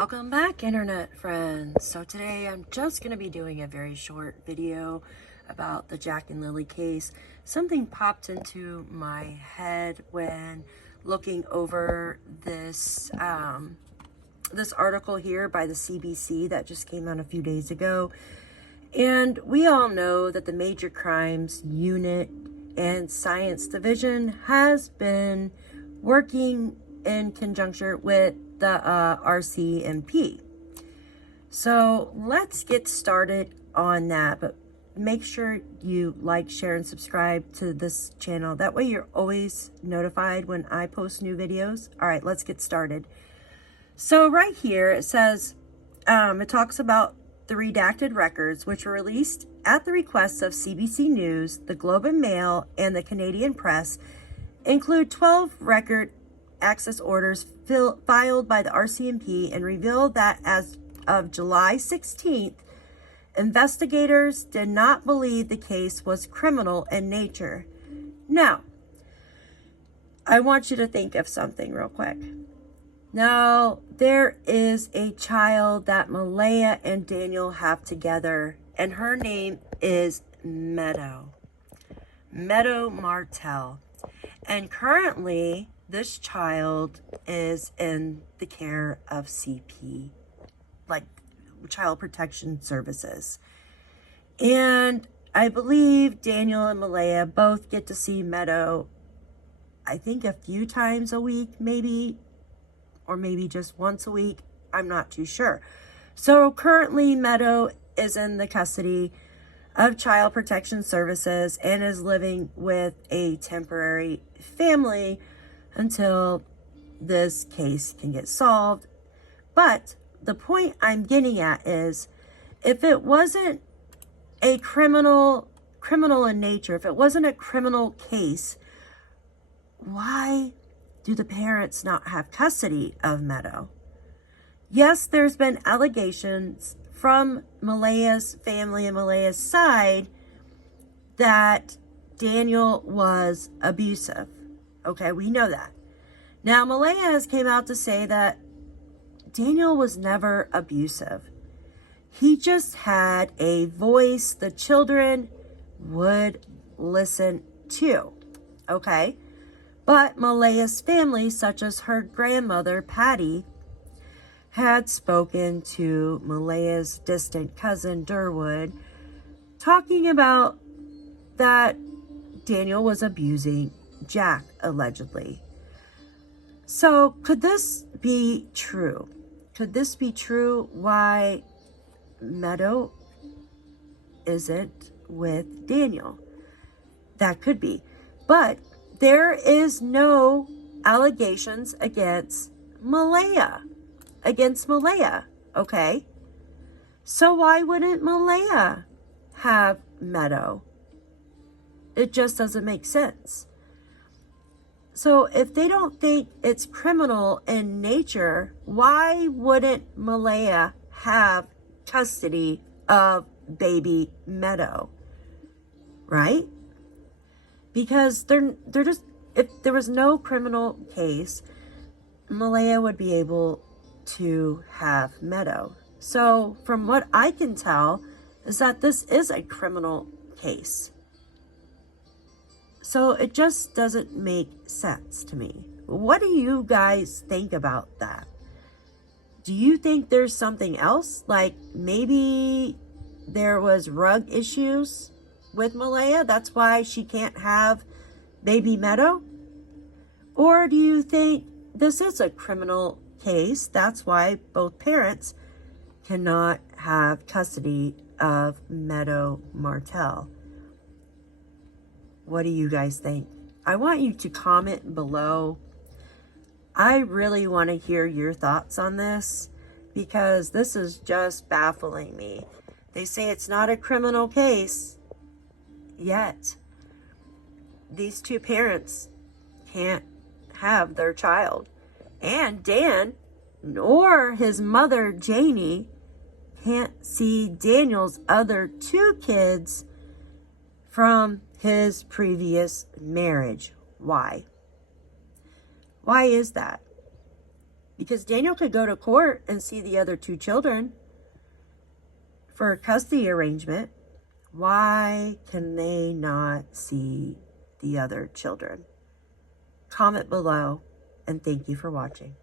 Welcome back, internet friends. So today I'm just going to be doing a very short video about the Jack and Lilly case. Something popped into my head when looking over this this article here by the CBC that just came out a few days ago. And we all know that the Major Crimes Unit and Science Division has been working in conjunction with the RCMP. So let's get started on that, but make sure you like, share, and subscribe to this channel. That way you're always notified when I post new videos. All right, let's get started. So right here it says, it talks about the redacted records, which were released at the request of CBC News, the Globe and Mail, and the Canadian Press, include 12 record access orders filed by the RCMP and revealed that as of July 16th, investigators did not believe the case was criminal in nature. Now, I want you to think of something real quick. Now, there is a child that Malaya and Daniel have together, and her name is Meadow Martell. And currently, this child is in the care of CP, like Child Protection Services. And I believe Daniel and Malaya both get to see Meadow, I think a few times a week, maybe, or maybe just once a week. I'm not too sure. So currently Meadow is in the custody of Child Protection Services and is living with a temporary family until this case can get solved. But the point I'm getting at is, if it wasn't a criminal in nature, if it wasn't a criminal case, why do the parents not have custody of Meadow? Yes, there's been allegations from Malaya's family and Malaya's side that Daniel was abusive. Okay, we know that. Now, Malaya has came out to say that Daniel was never abusive. He just had a voice the children would listen to. Okay? But Malaya's family, such as her grandmother, Patty, had spoken to Malaya's distant cousin, Durwood, talking about that Daniel was abusing Jack, allegedly. So could this be true? Could this be true why Meadow isn't with Daniel? That could be. But there is no allegations against Malaya. Okay? So why wouldn't Malaya have Meadow? It just doesn't make sense. So if they don't think it's criminal in nature, why wouldn't Malaya have custody of baby Meadow? Right? Because they're just, if there was no criminal case, Malaya would be able to have Meadow. So from what I can tell is that this is a criminal case. So it just doesn't make sense to me. What do you guys think about that? Do you think there's something else? Like maybe there was rug issues with Malaya, that's why she can't have baby Meadow? Or do you think this is a criminal case, that's why both parents cannot have custody of Meadow Martell? What do you guys think? I want you to comment below. I really want to hear your thoughts on this, because this is just baffling me. They say it's not a criminal case, yet these two parents can't have their child. And Dan, nor his mother, Janie, can't see Daniel's other two kids from his previous marriage. Why? Why is that? Because Daniel could go to court and see the other two children for a custody arrangement. Why can they not see the other children? Comment below, and thank you for watching.